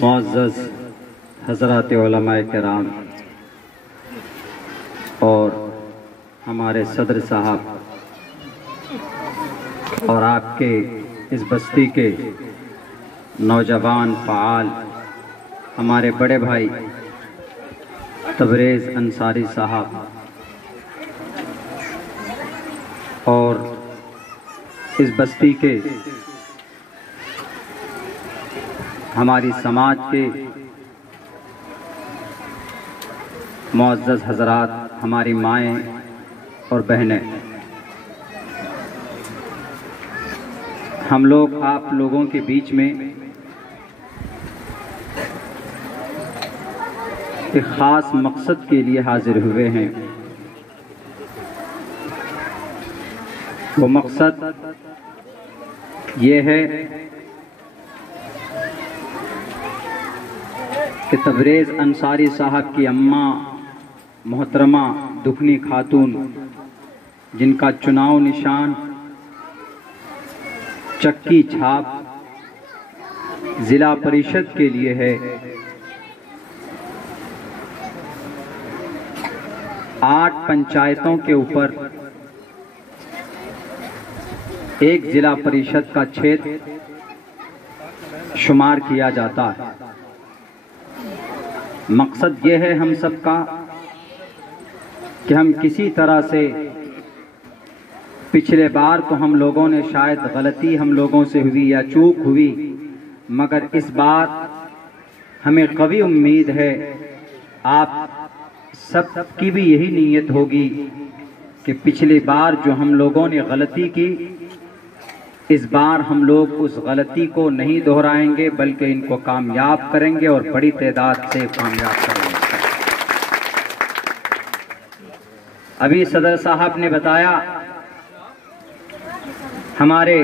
मुअज़्ज़ज़ हज़रात उलमाए किराम और हमारे सदर साहब और आपके इस बस्ती के नौजवान फ़आल हमारे बड़े भाई तबरेज़ अंसारी साहब और इस बस्ती के हमारी समाज के मुअज़्ज़ज़ हज़रात, हमारी माएँ और बहनें, हम लोग आप लोगों के बीच में एक ख़ास मकसद के लिए हाजिर हुए हैं। वो मकसद ये है कि तबरेज़ अंसारी साहब की अम्मा मोहतरमा दुखनी खातून, जिनका चुनाव निशान चक्की छाप ज़िला परिषद के लिए है, 8 पंचायतों के ऊपर एक ज़िला परिषद का क्षेत्र शुमार किया जाता है। मकसद ये है हम सबका कि हम किसी तरह से, पिछले बार तो हम लोगों ने शायद गलती हम लोगों से हुई या चूक हुई, मगर इस बार हमें कवी उम्मीद है आप सब की भी यही नीयत होगी कि पिछली बार जो हम लोगों ने गलती की, इस बार हम लोग उस गलती को नहीं दोहराएंगे बल्कि इनको कामयाब करेंगे और बड़ी तादाद से कामयाब करेंगे। अभी सदर साहब ने बताया, हमारे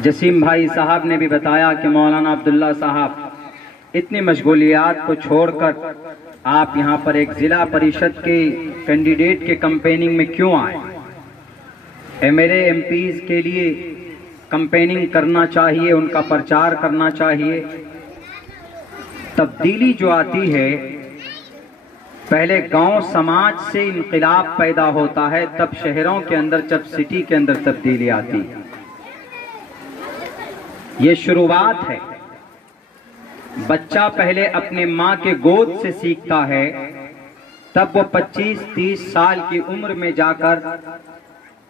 जसीम भाई साहब ने भी बताया कि मौलाना अब्दुल्ला साहब इतनी मशगूलियात को छोड़कर आप यहाँ पर एक ज़िला परिषद के कैंडिडेट के कैंपेनिंग में क्यों आए। एमएलए एमपीज़ के लिए कैंपेनिंग करना चाहिए, उनका प्रचार करना चाहिए। तब्दीली जो आती है, पहले गांव समाज से इनकलाब पैदा होता है, तब शहरों के अंदर, जब सिटी के अंदर तब्दीली आती है। ये शुरुआत है। बच्चा पहले अपने माँ के गोद से सीखता है, तब वो 25-30 साल की उम्र में जाकर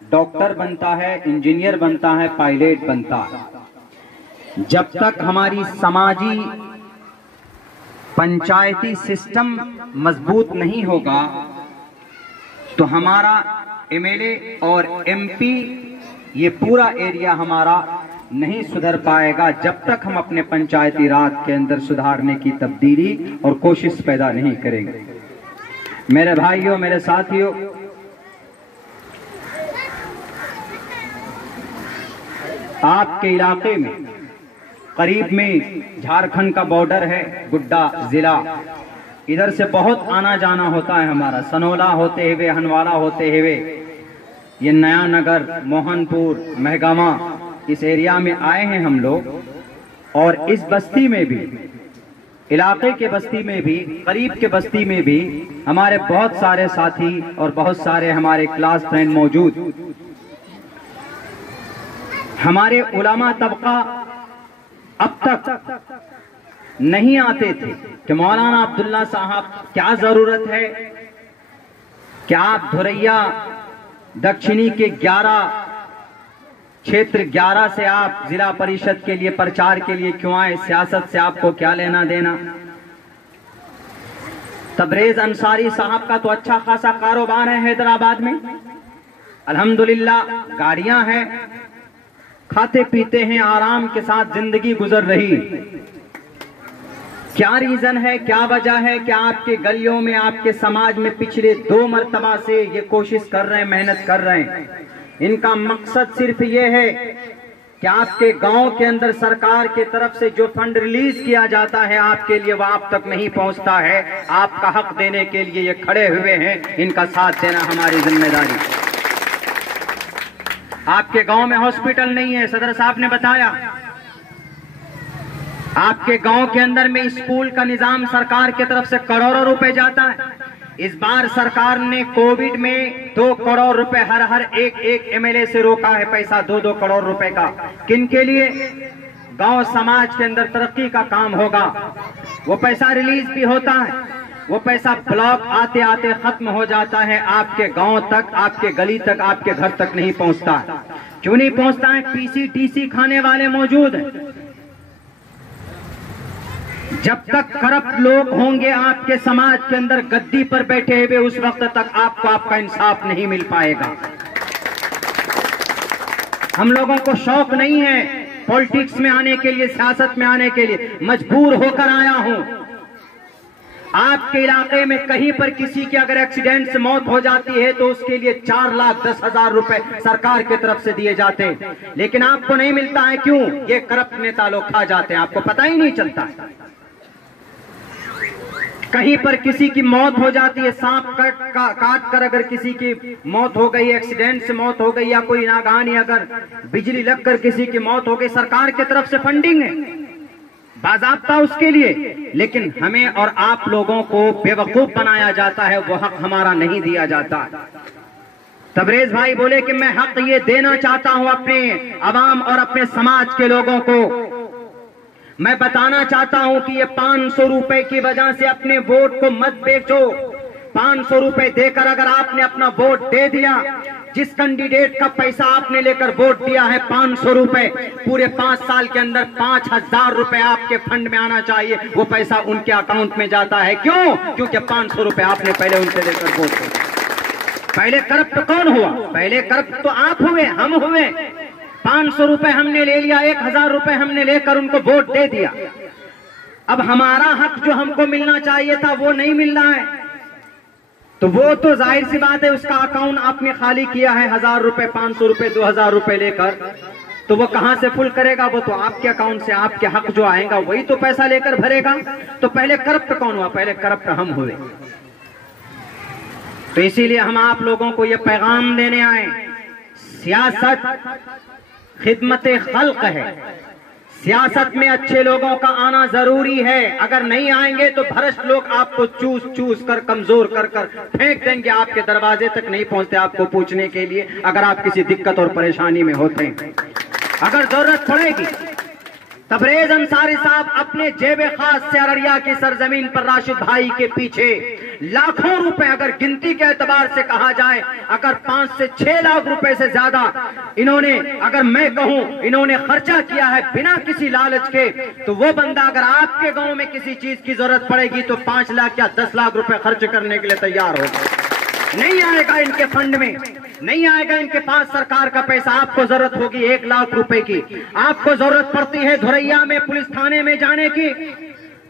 डॉक्टर बनता है, इंजीनियर बनता है, पायलट बनता है। जब तक हमारी समाजी पंचायती सिस्टम मजबूत नहीं होगा तो हमारा एमएलए और एमपी, ये पूरा एरिया हमारा नहीं सुधर पाएगा जब तक हम अपने पंचायती राज के अंदर सुधारने की तब्दीली और कोशिश पैदा नहीं करेंगे। मेरे भाइयों, मेरे साथियों, आपके इलाके में करीब में झारखंड का बॉर्डर है, गुड्डा जिला, इधर से बहुत आना जाना होता है हमारा। सनोला होते हुए, हनवाला होते हुए, ये नया नगर, मोहनपुर, महगामा, इस एरिया में आए हैं हम लोग। और इस बस्ती में भी, इलाके के बस्ती में भी, करीब के बस्ती में भी हमारे बहुत सारे साथी और बहुत सारे हमारे क्लास फ्रेंड मौजूद। हमारे उलमा तबका अब तक नहीं आते थे कि मौलाना अब्दुल्ला साहब क्या जरूरत है, क्या आप धुरैया दक्षिणी के 11 क्षेत्र 11 से आप जिला परिषद के लिए प्रचार के लिए क्यों आए, सियासत से आपको क्या लेना देना। तबरेज़ अंसारी साहब का तो अच्छा खासा कारोबार है हैदराबाद में, अल्हम्दुलिल्लाह, गाड़ियां हैं, खाते पीते हैं, आराम के साथ जिंदगी गुजर रही। क्या रीजन है, क्या वजह है कि आपके गलियों में, आपके समाज में पिछले 2 मरतबा से ये कोशिश कर रहे हैं, मेहनत कर रहे हैं। इनका मकसद सिर्फ ये है कि आपके गांव के अंदर सरकार के तरफ से जो फंड रिलीज किया जाता है आपके लिए, वह आप तक नहीं पहुंचता है। आपका हक देने के लिए ये खड़े हुए हैं, इनका साथ देना हमारी जिम्मेदारी। आपके गांव में हॉस्पिटल नहीं है, सदर साहब ने बताया। आपके गांव के अंदर में स्कूल का निजाम सरकार की तरफ से करोड़ों रुपए जाता है। इस बार सरकार ने कोविड में 2 करोड़ रुपए हर एक एमएलए से रोका है, पैसा 2-2 करोड़ रुपए का। किन के लिए? गांव समाज के अंदर तरक्की का काम होगा। वो पैसा रिलीज भी होता है, वो पैसा ब्लॉक आते आते खत्म हो जाता है, आपके गांव तक, आपके गली तक, आपके घर तक नहीं पहुंचता है। क्यों नहीं पहुंचता है? पीसी टीसी खाने वाले मौजूद हैं। जब तक करप्ट लोग होंगे आपके समाज के अंदर गद्दी पर बैठे हुए, उस वक्त तक आपको आपका इंसाफ नहीं मिल पाएगा। हम लोगों को शौक नहीं है पॉलिटिक्स में आने के लिए, सियासत में आने के लिए, मजबूर होकर आया हूं। आपके इलाके में कहीं पर किसी की अगर एक्सीडेंट से मौत हो जाती है तो उसके लिए 4,10,000 रुपए सरकार की तरफ से दिए जाते हैं, लेकिन आपको नहीं मिलता है। क्यों? ये करप्ट नेता लोग खा जाते हैं, आपको पता ही नहीं चलता। कहीं पर किसी की मौत हो जाती है, सांप काट कर अगर किसी की मौत हो गई, एक्सीडेंट से मौत हो गई, या कोई नागानी अगर बिजली लगकर किसी की मौत हो गई, सरकार की तरफ से फंडिंग है, बाज़ाब्ता उसके लिए, लेकिन हमें और आप लोगों को बेवकूफ बनाया जाता है, वो हक हमारा नहीं दिया जाता। तबरेज भाई बोले कि मैं हक ये देना चाहता हूं अपने अवाम और अपने समाज के लोगों को। मैं बताना चाहता हूं कि ये 500 रुपए की वजह से अपने वोट को मत बेचो। 500 रुपए देकर अगर आपने अपना वोट दे दिया, जिस कैंडिडेट का पैसा आपने लेकर वोट दिया है 500 रुपए, पूरे 5 साल के अंदर 5,000 रुपए आपके फंड में आना चाहिए, वो पैसा उनके अकाउंट में जाता है। क्यों? क्योंकि 500 रुपए आपने पहले उनसे लेकर वोट दिया। पहले करप्ट कौन हुआ? पहले करप्ट तो आप हुए, हम हुए। 500 रुपए हमने ले लिया, 1,000 रुपए हमने लेकर उनको वोट दे दिया। अब हमारा हक जो हमको मिलना चाहिए था वो नहीं मिल रहा है, तो वो तो जाहिर सी बात है उसका अकाउंट आपने खाली किया है 1,000 रुपए, 500 रुपए, 2,000 रुपए लेकर, तो वो कहां से फुल करेगा? वो तो आपके अकाउंट से आपके हक जो आएगा वही तो पैसा लेकर भरेगा। तो पहले करप्ट कौन हुआ? पहले करप्ट हम हुए। तो इसीलिए हम आप लोगों को ये पैगाम देने आए, सियासत खिदमत खल्क है। सियासत में अच्छे लोगों का आना जरूरी है। अगर नहीं आएंगे तो भ्रष्ट लोग आपको चूस कर कमजोर कर फेंक देंगे, आपके दरवाजे तक नहीं पहुंचते आपको पूछने के लिए अगर आप किसी दिक्कत और परेशानी में होते हैं। अगर जरूरत पड़ेगी, तबरेज अंसारी साहब अपने जेबे खास से अररिया की सरजमीन पर राशिद भाई के पीछे लाखों रुपए, अगर गिनती के एतबार से कहा जाए, अगर 5 से 6 लाख रुपए से ज्यादा इन्होंने, अगर मैं कहूं, इन्होंने खर्चा किया है बिना किसी लालच के। तो वो बंदा अगर आपके गांव में किसी चीज की जरूरत पड़ेगी तो 5 लाख या 10 लाख रुपए खर्च करने के लिए तैयार होगा। नहीं आएगा इनके फंड में, नहीं आएगा इनके पास सरकार का पैसा। आपको जरूरत होगी 1 लाख रुपए की, आपको जरूरत पड़ती है धुरैया में पुलिस थाने में जाने की,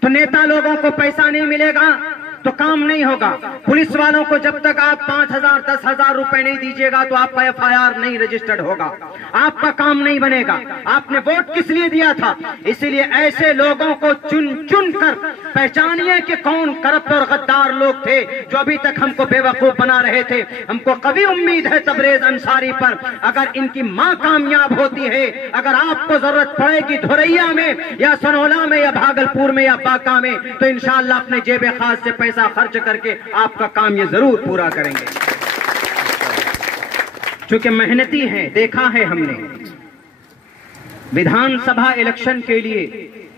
तो नेता लोगों को पैसा नहीं मिलेगा तो काम नहीं होगा। पुलिस वालों को जब तक आप 5,000 10,000 रुपए नहीं दीजिएगा तो आपका FIR नहीं रजिस्टर्ड होगा, आपका काम नहीं बनेगा। आपने वोट किस लिए दिया था? इसीलिए ऐसे लोगों को चुन चुन कर पहचानिए कि कौन करप्ट और गद्दार लोग थे जो अभी तक हमको बेवकूफ बना रहे थे। हमको कभी उम्मीद है तबरेज अंसारी पर, अगर इनकी मां कामयाब होती है, अगर आपको जरूरत पड़ेगी धुरैया में या सनोला में या भागलपुर में या बांका में, तो इंशाअल्लाह अपने जेबे खास से पैसा खर्च करके आपका काम ये जरूर पूरा करेंगे। क्योंकि मेहनती हैं, देखा है हमने। विधानसभा इलेक्शन के लिए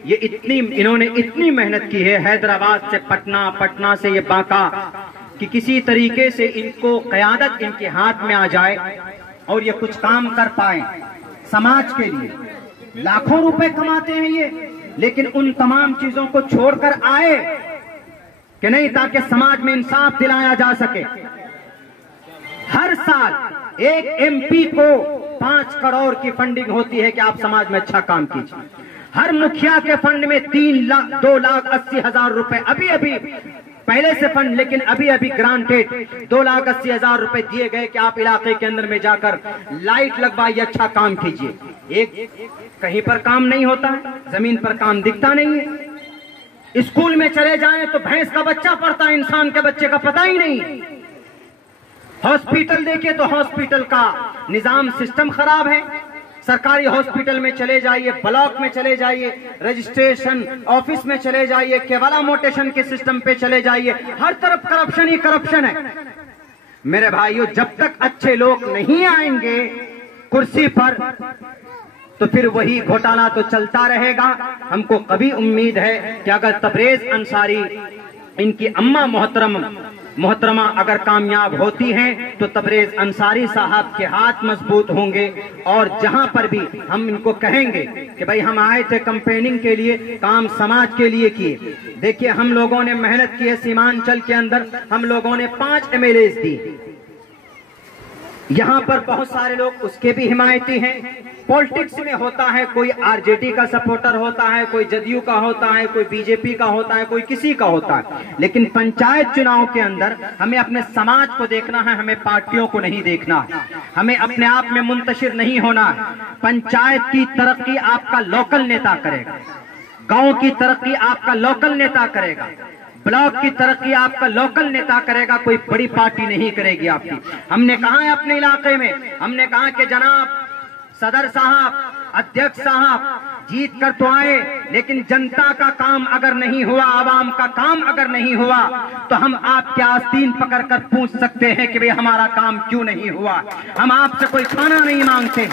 ये इन्होंने इतनी मेहनत की है, हैदराबाद से पटना, पटना से ये बांका, कि किसी तरीके से इनको क़यादत इनके हाथ में आ जाए और ये कुछ काम कर पाए समाज के लिए। लाखों रुपए कमाते हैं ये, लेकिन उन तमाम चीजों को छोड़कर आए कि नहीं, ताकि समाज में इंसाफ दिलाया जा सके। हर साल एक MP को 5 करोड़ की फंडिंग होती है कि आप समाज में अच्छा काम कीजिए। हर मुखिया के फंड में 2,80,000 रुपए अभी पहले से फंड, लेकिन अभी ग्रांटेड 2,80,000 रुपए दिए गए कि आप इलाके के अंदर में जाकर लाइट लगवाइए, अच्छा काम कीजिए। एक कहीं पर काम नहीं होता है, जमीन पर काम दिखता नहीं है। स्कूल में चले जाएं तो भैंस का बच्चा पढ़ता है, इंसान के बच्चे का पता ही नहीं। हॉस्पिटल देखे तो हॉस्पिटल का निजाम सिस्टम खराब है, सरकारी हॉस्पिटल में चले जाइए, ब्लॉक में चले जाइए, रजिस्ट्रेशन ऑफिस में चले जाइए, केवला मोटेशन के सिस्टम पे चले जाइए, हर तरफ करप्शन ही करप्शन है। मेरे भाइयों, जब तक अच्छे लोग नहीं आएंगे कुर्सी पर तो फिर वही घोटाला तो चलता रहेगा। हमको कभी उम्मीद है कि अगर तबरेज अंसारी, इनकी अम्मा मोहतरमा अगर कामयाब होती हैं तो तबरेज अंसारी साहब के हाथ मजबूत होंगे, और जहां पर भी हम इनको कहेंगे कि भाई हम आए थे कैंपेनिंग के लिए, काम समाज के लिए किए। देखिए, हम लोगों ने मेहनत की है, सीमांचल के अंदर हम लोगों ने 5 MLAs दी। यहां पर बहुत सारे लोग उसके भी हिमायती हैं। पॉलिटिक्स में होता है, कोई आरजेडी का सपोर्टर होता है, कोई जदयू का होता है, कोई बीजेपी का होता है, कोई किसी का होता है, लेकिन पंचायत चुनाव के अंदर हमें अपने समाज को देखना है, हमें पार्टियों को नहीं देखना है, हमें अपने आप में मुंतशिर नहीं होना है। पंचायत की तरक्की आपका लोकल नेता करेगा, गांव की तरक्की आपका लोकल नेता करेगा, ब्लॉक की तरक्की आपका लोकल नेता करेगा, कोई बड़ी पार्टी नहीं करेगी आपकी। हमने कहा है अपने इलाके में, हमने कहा कि जनाब सदर साहब, अध्यक्ष साहब, जीत कर तो आए, लेकिन जनता का काम अगर नहीं हुआ, आवाम का काम अगर नहीं हुआ, तो हम आपके आस्तीन पकड़कर पूछ सकते हैं कि भाई हमारा काम क्यों नहीं हुआ। हम आपसे कोई खाना नहीं मांगते,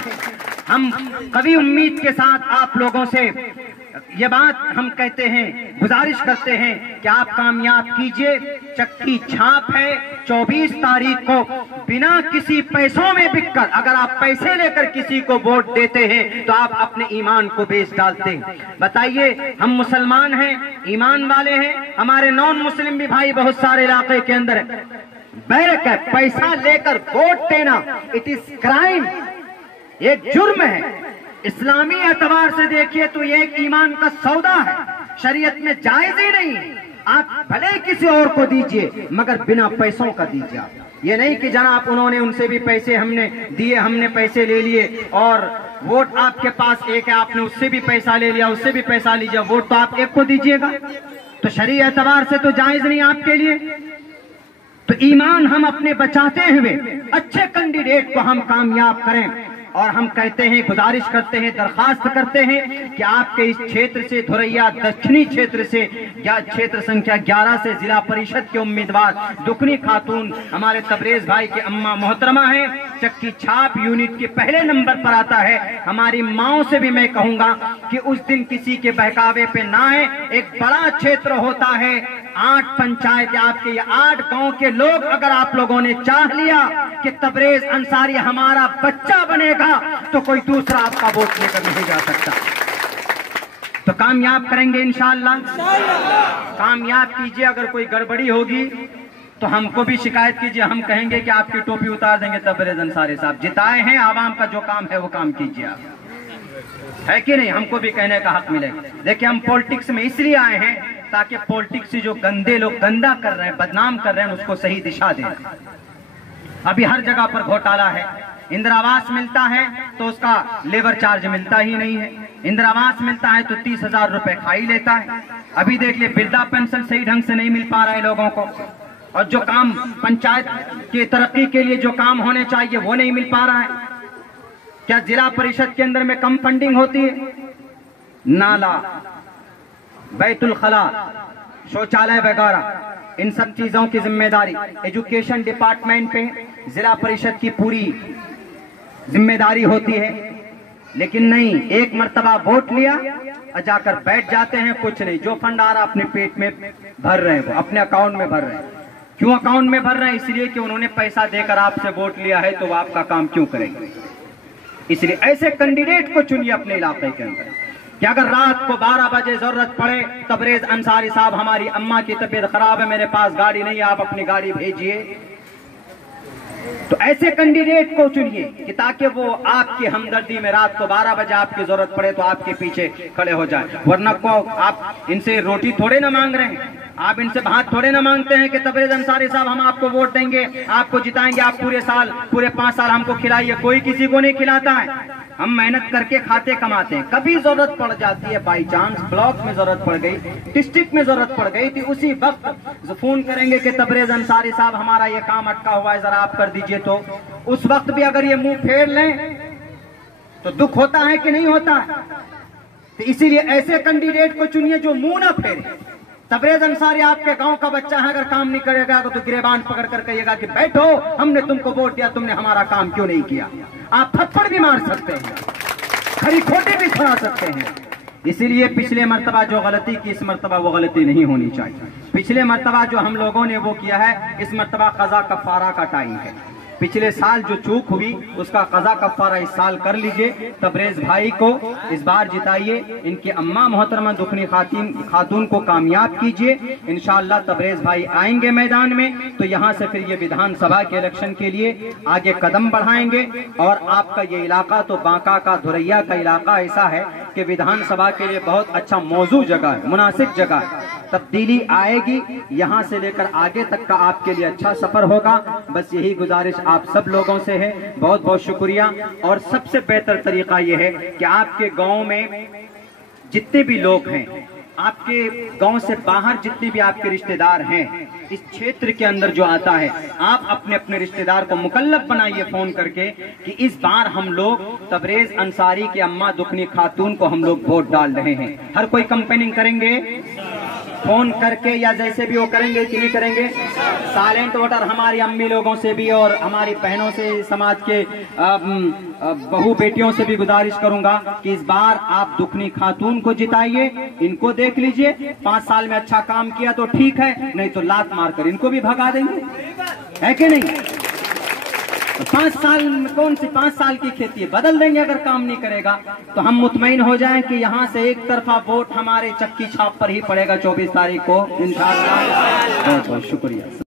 हम कभी उम्मीद के साथ आप लोगों से ये बात हम कहते हैं, गुजारिश करते हैं कि आप कामयाब कीजिए। चक्की छाप है 24 तारीख को, बिना किसी पैसों में बिककर, अगर आप पैसे लेकर किसी को वोट देते हैं तो आप अपने ईमान को बेच डालते हैं। बताइए, हम मुसलमान हैं, ईमान वाले हैं, हमारे नॉन मुस्लिम भी भाई बहुत सारे इलाके के अंदर है। बैरक है, पैसा लेकर वोट देना इट इज क्राइम, एक जुर्म है। इस्लामी एतबार से देखिए तो ये एक ईमान का सौदा है, शरीयत में जायज ही नहीं। आप भले किसी और को दीजिए मगर बिना पैसों का दीजिए। ये नहीं कि जनाब उन्होंने उनसे भी पैसे हमने दिए, हमने पैसे ले लिए और वोट आपके पास एक है, आपने उससे भी पैसा ले लिया, उससे भी पैसा लीजिए, वोट तो आप एक को दीजिएगा, तो शरीय एतबार से तो जायज नहीं आपके लिए। तो ईमान हम अपने बचाते हुए अच्छे कैंडिडेट को हम कामयाब करें। और हम कहते हैं, गुजारिश करते हैं, दरखास्त करते हैं कि आपके इस क्षेत्र से, धुरैया दक्षिणी क्षेत्र से, क्षेत्र संख्या 11 से जिला परिषद के उम्मीदवार दुखनी खातून हमारे तबरेज भाई के अम्मा मोहतरमा है, चक्की छाप यूनिट के पहले नंबर पर आता है। हमारी माओ से भी मैं कहूंगा कि उस दिन किसी के बहकावे पे ना है। एक बड़ा क्षेत्र होता है, 8 पंचायत आपके, ये 8 गांव के लोग अगर आप लोगों ने चाह लिया कि तबरेज अंसारी हमारा बच्चा बनेगा तो कोई दूसरा आपका वोट लेकर नहीं जा सकता। तो कामयाब करेंगे इंशाअल्लाह, कामयाब कीजिए। अगर कोई गड़बड़ी होगी तो हमको भी शिकायत कीजिए, हम कहेंगे कि आपकी टोपी उतार देंगे। तबरेज अंसारी साहब जिताए हैं, आवाम का जो काम है वो काम कीजिए आप, है कि नहीं? हमको भी कहने का हक मिलेगा। देखिए, हम पॉलिटिक्स में इसलिए आए हैं ताकि पॉलिटिक्स से जो गंदे लोग गंदा कर रहे हैं, बदनाम कर रहे हैं, उसको सही दिशा दें। अभी हर जगह पर घोटाला है। इंदिरा आवास मिलता है तो उसका लेबर चार्ज मिलता ही नहीं है, इंदिरा आवास मिलता है तो 30,000 रुपए खा ही लेता है। अभी देख ले, वृद्धा पेंशन सही ढंग से नहीं मिल पा रहा है लोगों को, और जो काम पंचायत की तरक्की के लिए जो काम होने चाहिए वो नहीं मिल पा रहा है। क्या जिला परिषद के अंदर में कम फंडिंग होती है? नाला, बैतुल खला, शौचालय वगैरह, इन सब चीजों की जिम्मेदारी एजुकेशन डिपार्टमेंट पे, जिला परिषद की पूरी जिम्मेदारी होती है। लेकिन नहीं, एक मर्तबा वोट लिया और जाकर बैठ जाते हैं, कुछ नहीं, जो फंड आ रहा अपने पेट में भर रहे हैं, वो अपने अकाउंट में भर रहे हैं। क्यों अकाउंट में भर रहे हैं? इसलिए कि उन्होंने पैसा देकर आपसे वोट लिया है, तो वो आपका काम क्यों करेंगे? इसलिए ऐसे कैंडिडेट को चुनिए अपने इलाके के अंदर कि अगर रात को 12 बजे जरूरत पड़े, तबरेज अंसारी साहब हमारी अम्मा की तबीयत खराब है, मेरे पास गाड़ी नहीं है, आप अपनी गाड़ी भेजिए, तो ऐसे कैंडिडेट को चुनिए कि ताकि वो आपकी हमदर्दी में रात को 12 बजे आपकी जरूरत पड़े तो आपके पीछे खड़े हो जाए। वरना को आप इनसे रोटी थोड़े ना मांग रहे हैं, आप इनसे भात थोड़े ना मांगते हैं कि तबरेज अंसारी साहब हम आपको वोट देंगे, आपको जिताएंगे, आप पूरे 5 साल हमको खिलाइए। कोई किसी को नहीं खिलाता है, हम मेहनत करके खाते कमाते हैं। कभी जरूरत पड़ जाती है, बाई चांस ब्लॉक में जरूरत पड़ गई, डिस्ट्रिक्ट में जरूरत पड़ गई, तो उसी वक्त फोन करेंगे कि तबरेज अंसारी साहब हमारा ये काम अटका हुआ है, जरा आप कर दीजिए। तो उस वक्त भी अगर ये मुंह फेर लें तो दुख होता है कि नहीं होता है? तो इसीलिए ऐसे कैंडिडेट को चुनिए जो मुंह ना फेरे। तबरेज अंसारी आपके गांव का बच्चा है, अगर काम नहीं करेगा तो गिरेबान पकड़ कर कहिएगा कि बैठो, हमने तुमको वोट दिया, तुमने हमारा काम क्यों नहीं किया। आप थप्पड़ भी मार सकते हैं, खरी खोटी भी सुना सकते हैं। इसीलिए पिछले मर्तबा जो गलती की, इस मर्तबा वो गलती नहीं होनी चाहिए। पिछले मर्तबा जो हम लोगों ने वो किया है, इस मर्तबा कज़ा कफ़ारा का टाइम है। पिछले साल जो चूक हुई उसका कज़ा कफ़ारा इस साल कर लीजिए। तबरेज भाई को इस बार जिताइए, इनके अम्मा मोहतरमा दुखनी खातून को कामयाब कीजिए। इंशाअल्लाह तबरेज भाई आएंगे मैदान में तो यहाँ से फिर ये विधानसभा के इलेक्शन के लिए आगे कदम बढ़ाएंगे। और आपका ये इलाका तो बांका का, धुरैया का इलाका ऐसा है कि विधानसभा के लिए बहुत अच्छा मौजू जगह है, मुनासिब जगह है। तब्दीली आएगी, यहाँ से लेकर आगे तक का आपके लिए अच्छा सफर होगा। बस यही गुजारिश आप सब लोगों से है। बहुत बहुत शुक्रिया। और सबसे बेहतर तरीका यह है कि आपके गांव में जितने भी लोग हैं, आपके गांव से बाहर जितने भी आपके रिश्तेदार हैं, इस क्षेत्र के अंदर जो आता है, आप अपने अपने रिश्तेदार को मुकल्लफ बनाइए फोन करके कि इस बार हम लोग तबरेज अंसारी के अम्मा दुखनी खातून को हम लोग वोट डाल रहे हैं। हर कोई कंपेनिंग करेंगे फोन करके, या जैसे भी वो करेंगे कि नहीं करेंगे। साइलेंट वोटर हमारी अम्मी लोगों से भी और हमारी बहनों से, समाज के बहू बेटियों से भी गुजारिश करूंगा कि इस बार आप दुखनी खातून को जिताइए। इनको देख लीजिए, 5 साल में अच्छा काम किया तो ठीक है, नहीं तो लात मारकर इनको भी भगा देंगे, है कि नहीं। 5 साल में कौन सी 5 साल की खेती है, बदल देंगे अगर काम नहीं करेगा। तो हम मुतमईन हो जाएं कि यहाँ से एक तरफा वोट हमारे चक्की छाप पर ही पड़ेगा 24 तारीख को इंशाअल्लाह। बहुत बहुत शुक्रिया।